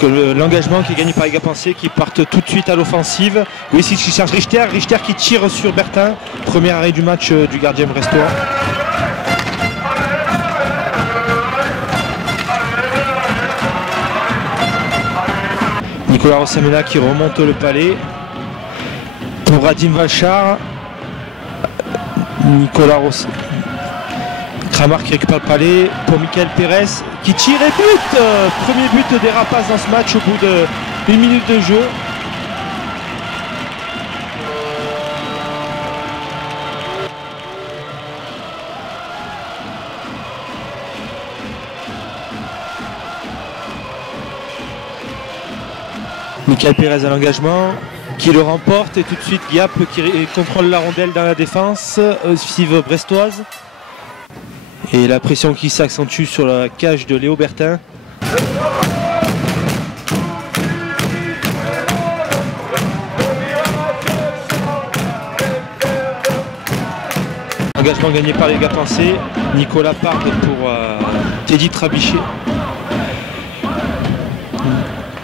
Donc l'engagement qui est gagné par les Gapensais qui partent tout de suite à l'offensive. Goïsic qui cherche Richter, Richter qui tire sur Bertin. Premier arrêt du match du gardien brestois. Nicolas Rossamela qui remonte le palais. Pour Radim Valchar. Nicolas Rossamela. Kramar qui récupère le palais pour Michael Pérez qui tire et but. Premier but des Rapaces dans ce match au bout d'1 minute de jeu. Michael Pérez à l'engagement qui le remporte et tout de suite Gap qui contrôle la rondelle dans la défense offensive brestoise. Et la pression qui s'accentue sur la cage de Léo Bertin. Engagement gagné par les Gapensais. Nicolas Parde pour Teddy Trabichet.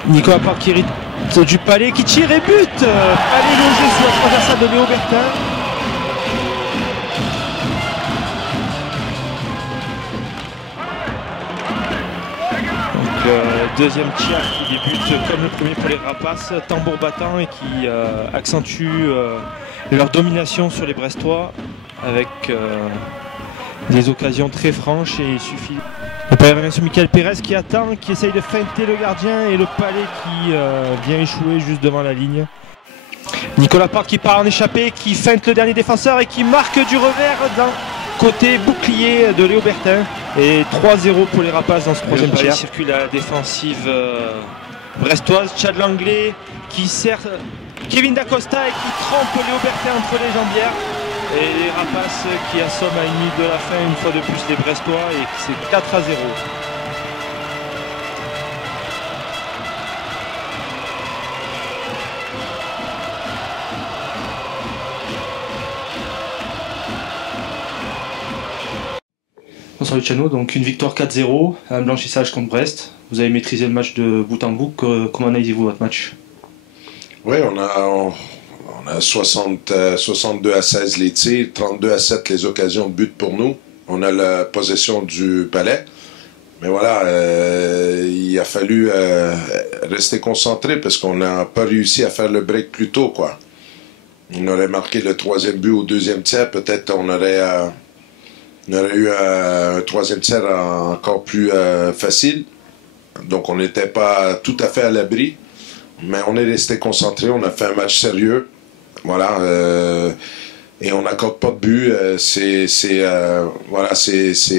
Nicolas Parde qui hérite du palais qui tire et but. Palais logé sous la transversale de Léo Bertin. Deuxième tir qui débute comme le premier pour les Rapaces, tambour battant et qui accentue leur domination sur les Brestois avec des occasions très franches et il suffit. Le palais revient sur Michael Pérez qui attend, qui essaye de feinter le gardien et le palais qui vient échouer juste devant la ligne. Nicolas Parde qui part en échappée, qui feinte le dernier défenseur et qui marque du revers d'un côté bouclier de Léo Bertin. Et 3-0 pour les Rapaces dans ce troisième tiers. Il circule à la défensive brestoise. Chad Langlais qui sert Kevin Dacosta et qui trempe Léo Bertin entre les jambières. Et les Rapaces qui assomment à 1 minute de la fin une fois de plus les Brestois et c'est 4-0. Bonsoir Luciano, donc une victoire 4-0, un blanchissage contre Brest. Vous avez maîtrisé le match de bout en bout. Comment analysez-vous votre match? Oui, on a 62-16 les tirs, 32-7 les occasions de but pour nous. On a la possession du palais. Mais voilà, il a fallu rester concentré parce qu'on n'a pas réussi à faire le break plus tôt, quoi. On aurait marqué le troisième but au deuxième tiers, peut-être on aurait eu un troisième tiers encore plus facile. Donc on n'était pas tout à fait à l'abri. Mais on est resté concentré, on a fait un match sérieux. Voilà. Et on n'accorde pas de but.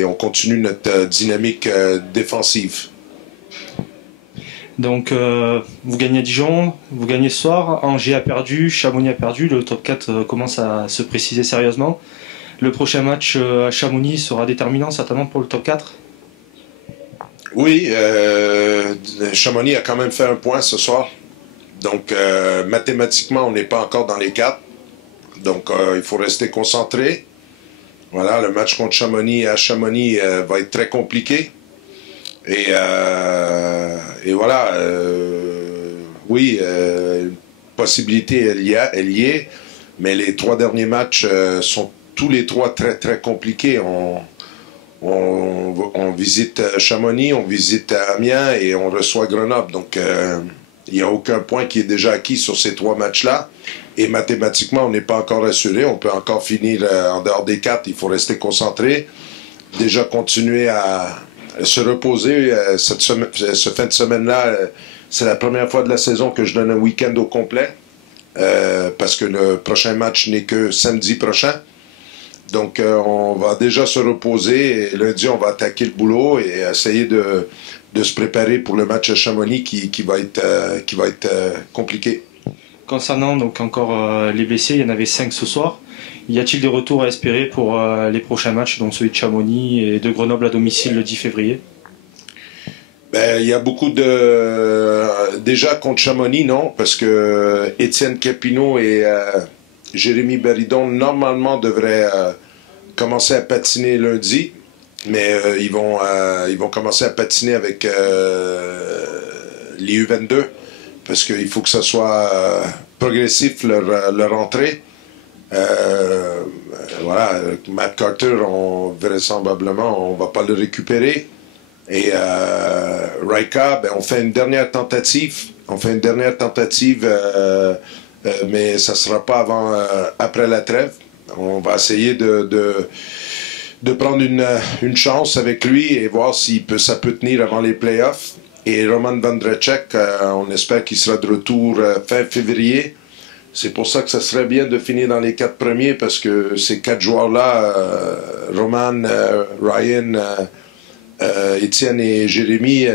On continue notre dynamique défensive. Donc vous gagnez à Dijon, vous gagnez ce soir, Angers a perdu, Chamonix a perdu, le top 4 commence à se préciser sérieusement. Le prochain match à Chamonix sera déterminant certainement pour le top 4. Oui, Chamonix a quand même fait un point ce soir. Donc mathématiquement, on n'est pas encore dans les 4. Donc il faut rester concentré. Voilà, le match contre Chamonix à Chamonix va être très compliqué. Et voilà, oui, possibilité elle y est, mais les 3 derniers matchs sont tous les 3 très très compliqués. On visite Chamonix, on visite Amiens et on reçoit Grenoble. Donc il n'y a aucun point qui est déjà acquis sur ces 3 matchs-là. Et mathématiquement, on n'est pas encore assuré. On peut encore finir en dehors des 4. Il faut rester concentré. Déjà continuer à se reposer. Ce fin de semaine-là, c'est la première fois de la saison que je donne un week-end au complet. Parce que le prochain match n'est que samedi prochain. Donc on va déjà se reposer. Et lundi, on va attaquer le boulot et essayer de se préparer pour le match à Chamonix qui va être compliqué. Concernant donc encore les blessés, il y en avait 5 ce soir. Y a-t-il des retours à espérer pour les prochains matchs, donc celui de Chamonix et de Grenoble à domicile le 10 février? Ben, il y a beaucoup de... Déjà contre Chamonix, non, parce que Étienne Capino et Jérémy Baridon, normalement, devraient commencer à patiner lundi, mais ils vont commencer à patiner avec les U22, parce qu'il faut que ça soit progressif leur entrée. Voilà, Matt Carter, vraisemblablement, on ne va pas le récupérer. Et Raika, on fait une dernière tentative. Mais ça ne sera pas après la trêve. On va essayer de prendre une chance avec lui et voir si ça peut tenir avant les playoffs. Et Roman Vandracek, on espère qu'il sera de retour fin février. C'est pour ça que ça serait bien de finir dans les 4 premiers, parce que ces 4 joueurs-là, Roman, Ryan, Étienne et Jérémy,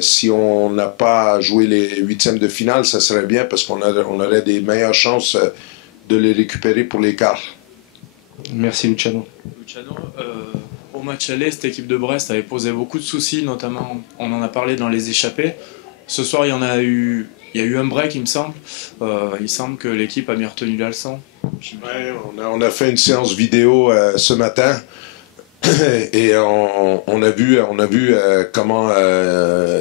si on n'a pas joué les 8e de finale, ça serait bien, parce qu'on aurait des meilleures chances de les récupérer pour les quarts. Merci Luciano. Au match aller, cette équipe de Brest avait posé beaucoup de soucis, notamment, on en a parlé dans les échappées. Ce soir, il y a eu un break, il me semble. Il semble que l'équipe a bien retenu la leçon. Ouais, on a fait une séance vidéo ce matin. Et on a vu comment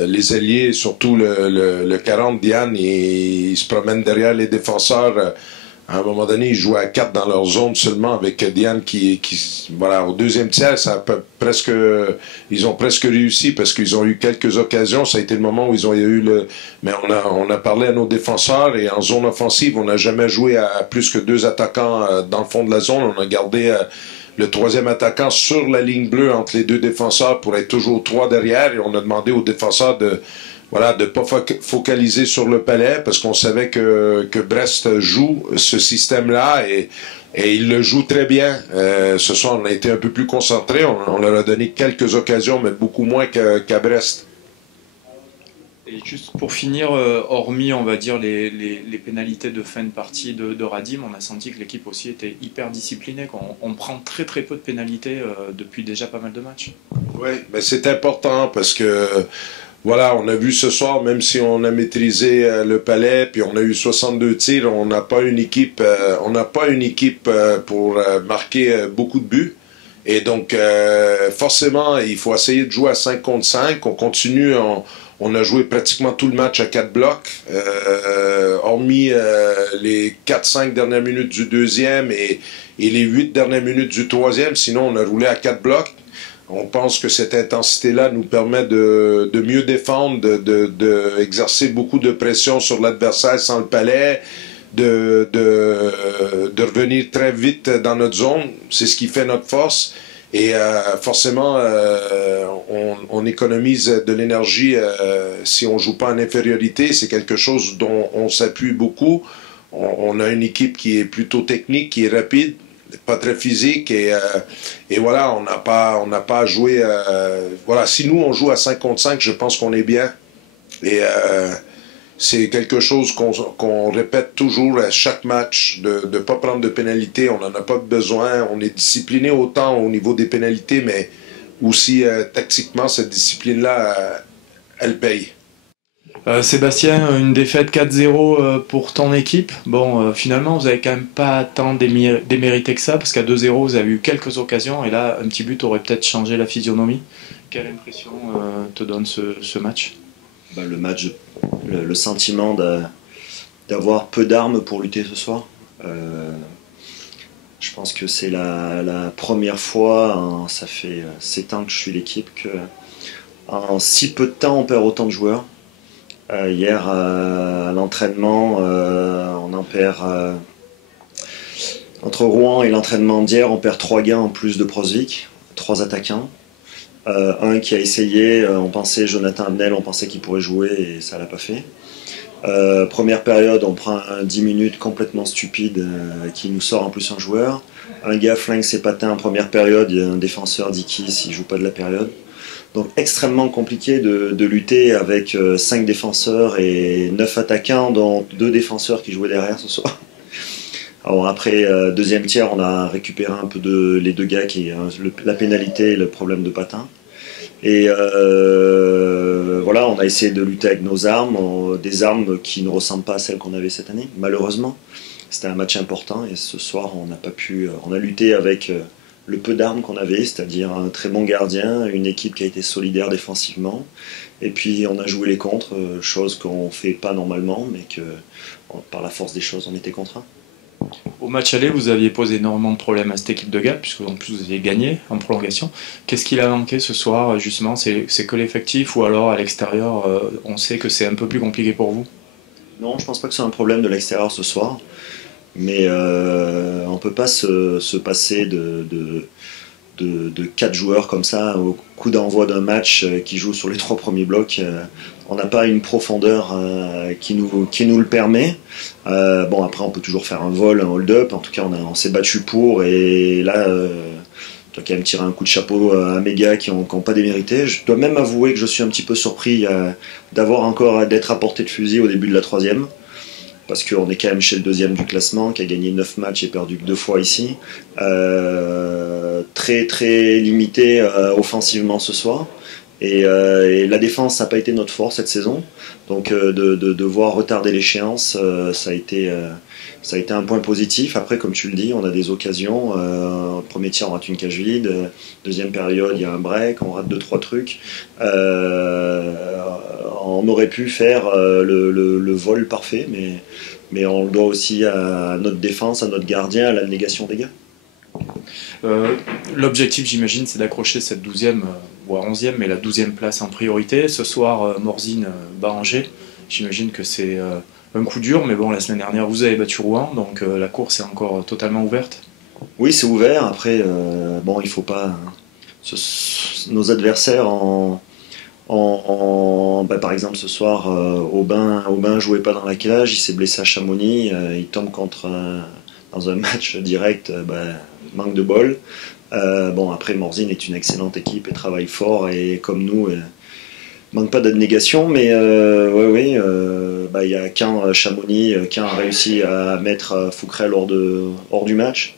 les ailiers, surtout le 40 Diane, ils se promènent derrière les défenseurs. À un moment donné, ils jouaient à 4 dans leur zone seulement, avec Diane qui voilà, au deuxième tiers, ils ont presque réussi, parce qu'ils ont eu quelques occasions. Ça a été le moment où ils ont eu mais on a parlé à nos défenseurs, et en zone offensive, on n'a jamais joué à plus que 2 attaquants dans le fond de la zone. On a gardé le 3e attaquant sur la ligne bleue entre les 2 défenseurs pour être toujours 3 derrière, et on a demandé aux défenseurs de pas focaliser sur le palais, parce qu'on savait que Brest joue ce système-là, et il le joue très bien. Ce soir, on a été un peu plus concentrés, on leur a donné quelques occasions, mais beaucoup moins qu'à Brest. Et juste pour finir, hormis, on va dire, les pénalités de fin de partie de Radim, on a senti que l'équipe aussi était hyper disciplinée, qu'on prend très très peu de pénalités depuis déjà pas mal de matchs. Oui, mais c'est important, parce que voilà, on a vu ce soir, même si on a maîtrisé le palais, puis on a eu 62 tirs, on n'a pas une équipe, pour marquer beaucoup de buts. Et donc, forcément, il faut essayer de jouer à 5 contre 5. On continue, on a joué pratiquement tout le match à 4 blocs, hormis les 4-5 dernières minutes du 2e et les 8 dernières minutes du 3e. Sinon, on a roulé à 4 blocs. On pense que cette intensité-là nous permet de mieux défendre, d'exercer beaucoup de pression sur l'adversaire sans le palais, de revenir très vite dans notre zone. C'est ce qui fait notre force. Et forcément, on économise de l'énergie si on ne joue pas en infériorité. C'est quelque chose dont on s'appuie beaucoup. On a une équipe qui est plutôt technique, qui est rapide, pas très physique, et voilà, on n'a pas joué. Voilà, si nous on joue à 5 contre 5, je pense qu'on est bien. Et c'est quelque chose qu'on répète toujours à chaque match, de ne pas prendre de pénalités. On n'en a pas besoin. On est discipliné autant au niveau des pénalités, mais aussi tactiquement, cette discipline-là, elle paye. Sébastien, une défaite 4-0 pour ton équipe. Bon, finalement, vous n'avez quand même pas tant démérité que ça, parce qu'à 2-0, vous avez eu quelques occasions, et là, un petit but aurait peut-être changé la physionomie. Quelle impression te donne ce match? Le match, le sentiment d'avoir peu d'armes pour lutter ce soir. Je pense que c'est la première fois, ça fait 7 ans que je suis l'équipe, qu'en si peu de temps, on perd autant de joueurs. Hier, à l'entraînement, on en perd... entre Rouen et l'entraînement d'hier, on perd 3 gars en plus de Prosvik, 3 attaquants. Un qui a essayé, on pensait Jonathan Abnel, on pensait qu'il pourrait jouer, et ça l'a pas fait. Première période, on prend un 10 minutes complètement stupide qui nous sort en plus un joueur. Un gars flingue ses patins en première période, il y a un défenseur d'Ikis, il joue pas de la période. Donc extrêmement compliqué de lutter avec 5 défenseurs et 9 attaquants, dont 2 défenseurs qui jouaient derrière ce soir. Alors après, deuxième tiers, on a récupéré un peu les 2 gars, la pénalité et le problème de patin. Et voilà, on a essayé de lutter avec nos armes, des armes qui ne ressemblent pas à celles qu'on avait cette année, malheureusement. C'était un match important, et ce soir, on n'a pas pu. On a lutté avec le peu d'armes qu'on avait, c'est-à-dire un très bon gardien, une équipe qui a été solidaire défensivement. Et puis on a joué les contres, chose qu'on ne fait pas normalement, mais que par la force des choses on était contraint. Au match aller, vous aviez posé énormément de problèmes à cette équipe de Gap, puisque en plus vous aviez gagné en prolongation. Qu'est-ce qu'il a manqué ce soir, justement? C'est que l'effectif, ou alors à l'extérieur, on sait que c'est un peu plus compliqué pour vous? Non, je pense pas que c'est un problème de l'extérieur ce soir, mais on ne peut pas se passer de 4 joueurs comme ça au coup d'envoi d'un match qui joue sur les 3 premiers blocs. On n'a pas une profondeur qui nous le permet. Bon, après on peut toujours faire un vol, un hold-up, en tout cas on s'est battu pour, et là tu dois quand même tirer un coup de chapeau à mes gars qui n'ont pas démérité. Je dois même avouer que je suis un petit peu surpris d'être à portée de fusil au début de la 3e, parce qu'on est quand même chez le 2e du classement, qui a gagné 9 matchs et perdu que 2 fois ici. Très très limité offensivement ce soir. Et la défense, ça n'a pas été notre force cette saison. Donc de devoir retarder l'échéance, ça a été un point positif. Après, comme tu le dis, on a des occasions. Premier tiers, on rate une cage vide. Deuxième période, il y a un break, on rate 2-3 trucs. On aurait pu faire le vol parfait, mais on le doit aussi à notre défense, à notre gardien, à l'abnégation des gars. L'objectif, j'imagine, c'est d'accrocher cette 12e, voire 11e, mais la 12e place en priorité. Ce soir, Morzine bat Angers. J'imagine que c'est un coup dur, mais bon, la semaine dernière, vous avez battu Rouen, donc la course est encore totalement ouverte. Oui, c'est ouvert. Après, bon, il faut pas... nos adversaires par exemple, ce soir, Aubin jouait pas dans la cage, il s'est blessé à Chamonix, il tombe dans un match direct, manque de bol. Bon, après, Morzine est une excellente équipe et travaille fort, et comme nous, manque pas d'abnégation, mais oui, il y a Chamonix qui a réussi à mettre Fouquerel hors du match.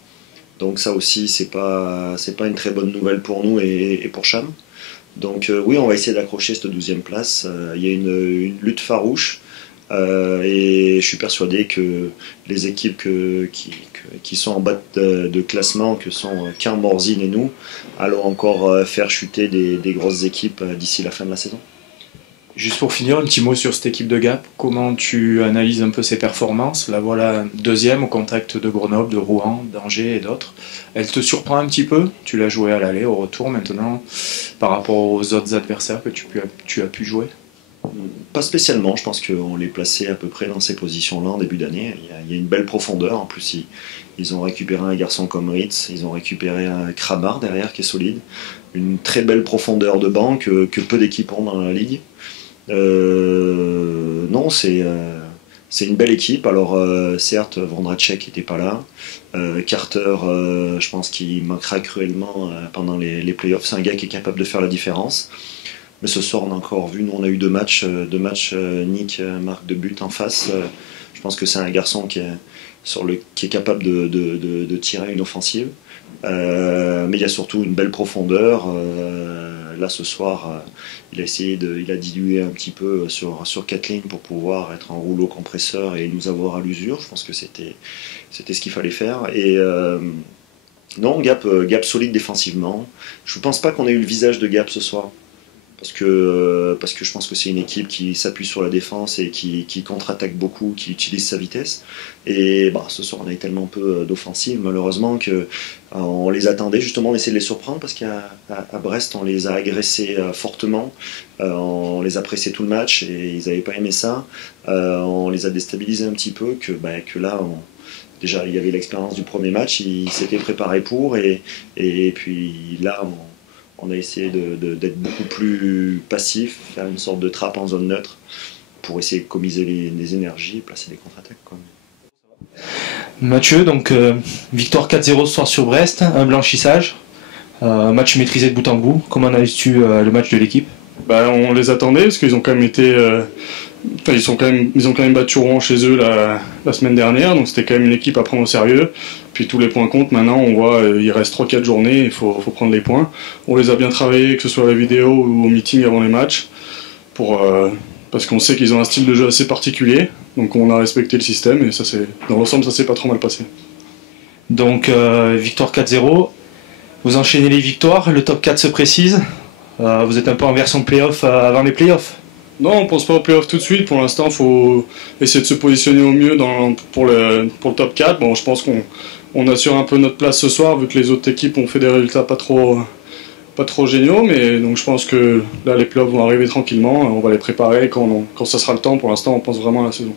Donc ça aussi, c'est pas une très bonne nouvelle pour nous et pour Cham. Donc oui, on va essayer d'accrocher cette 12e place. Il y a une lutte farouche, et je suis persuadé que les équipes qui sont en bas de classement, que sont Caen, Morzine et nous, allons encore faire chuter des grosses équipes d'ici la fin de la saison. Juste pour finir, un petit mot sur cette équipe de Gap. Comment tu analyses un peu ses performances? La voilà 2e au contact de Grenoble, de Rouen, d'Angers et d'autres. Elle te surprend un petit peu? Tu l'as joué à l'aller, au retour maintenant, par rapport aux autres adversaires que tu as pu jouer? Pas spécialement, je pense qu'on les plaçait à peu près dans ces positions-là en début d'année. Il y a une belle profondeur, en plus ils ont récupéré un garçon comme Ritz, ils ont récupéré un Kramar derrière qui est solide, une très belle profondeur de banc que peu d'équipes ont dans la ligue. Non, c'est une belle équipe. Alors certes, Vondracek n'était pas là, Carter, je pense qu'il manquera cruellement pendant les playoffs. C'est un gars qui est capable de faire la différence. Mais ce soir, on a encore vu, nous on a eu 2 matchs, Nick marque 2 buts en face. Je pense que c'est un garçon qui est capable de tirer une offensive. Mais il y a surtout une belle profondeur. Là ce soir, il a dilué un petit peu sur Kathleen pour pouvoir être en rouleau compresseur et nous avoir à l'usure. Je pense que c'était ce qu'il fallait faire. Et non, Gap solide défensivement. Je ne pense pas qu'on ait eu le visage de Gap ce soir. Parce que je pense que c'est une équipe qui s'appuie sur la défense et qui contre-attaque beaucoup, qui utilise sa vitesse. Et ce soir, on a eu tellement peu d'offensive, malheureusement, qu'on les attendait justement, on essayait de les surprendre, parce qu'à Brest, on les a agressés fortement. On les a pressés tout le match et ils n'avaient pas aimé ça. On les a déstabilisés un petit peu, que là, déjà, il y avait l'expérience du premier match, ils s'étaient préparés pour, et puis là, on a essayé d'être beaucoup plus passif, faire une sorte de trappe en zone neutre pour essayer de commiser les énergies et placer des contre-attaques. Mathieu, donc victoire 4-0 ce soir sur Brest, un blanchissage, un match maîtrisé de bout en bout. Comment analyses-tu le match de l'équipe? On les attendait parce qu'ils ont quand même été... ils ont quand même battu Rouen chez eux la semaine dernière, donc c'était quand même une équipe à prendre au sérieux. Puis tous les points comptent, maintenant on voit il reste 3-4 journées, il faut prendre les points. On les a bien travaillés, que ce soit à la vidéo ou au meeting avant les matchs, parce qu'on sait qu'ils ont un style de jeu assez particulier, donc on a respecté le système et dans l'ensemble ça s'est pas trop mal passé. Donc victoire 4-0, Vous enchaînez les victoires, le top 4 se précise. Vous êtes un peu en version play-off avant les play-offs. Non, on pense pas au play-off tout de suite. Pour l'instant, il faut essayer de se positionner au mieux pour le top 4. Bon, je pense qu'on assure un peu notre place ce soir, vu que les autres équipes ont fait des résultats pas trop géniaux. Mais donc je pense que là, les play-offs vont arriver tranquillement. On va les préparer quand ça sera le temps. Pour l'instant, on pense vraiment à la saison.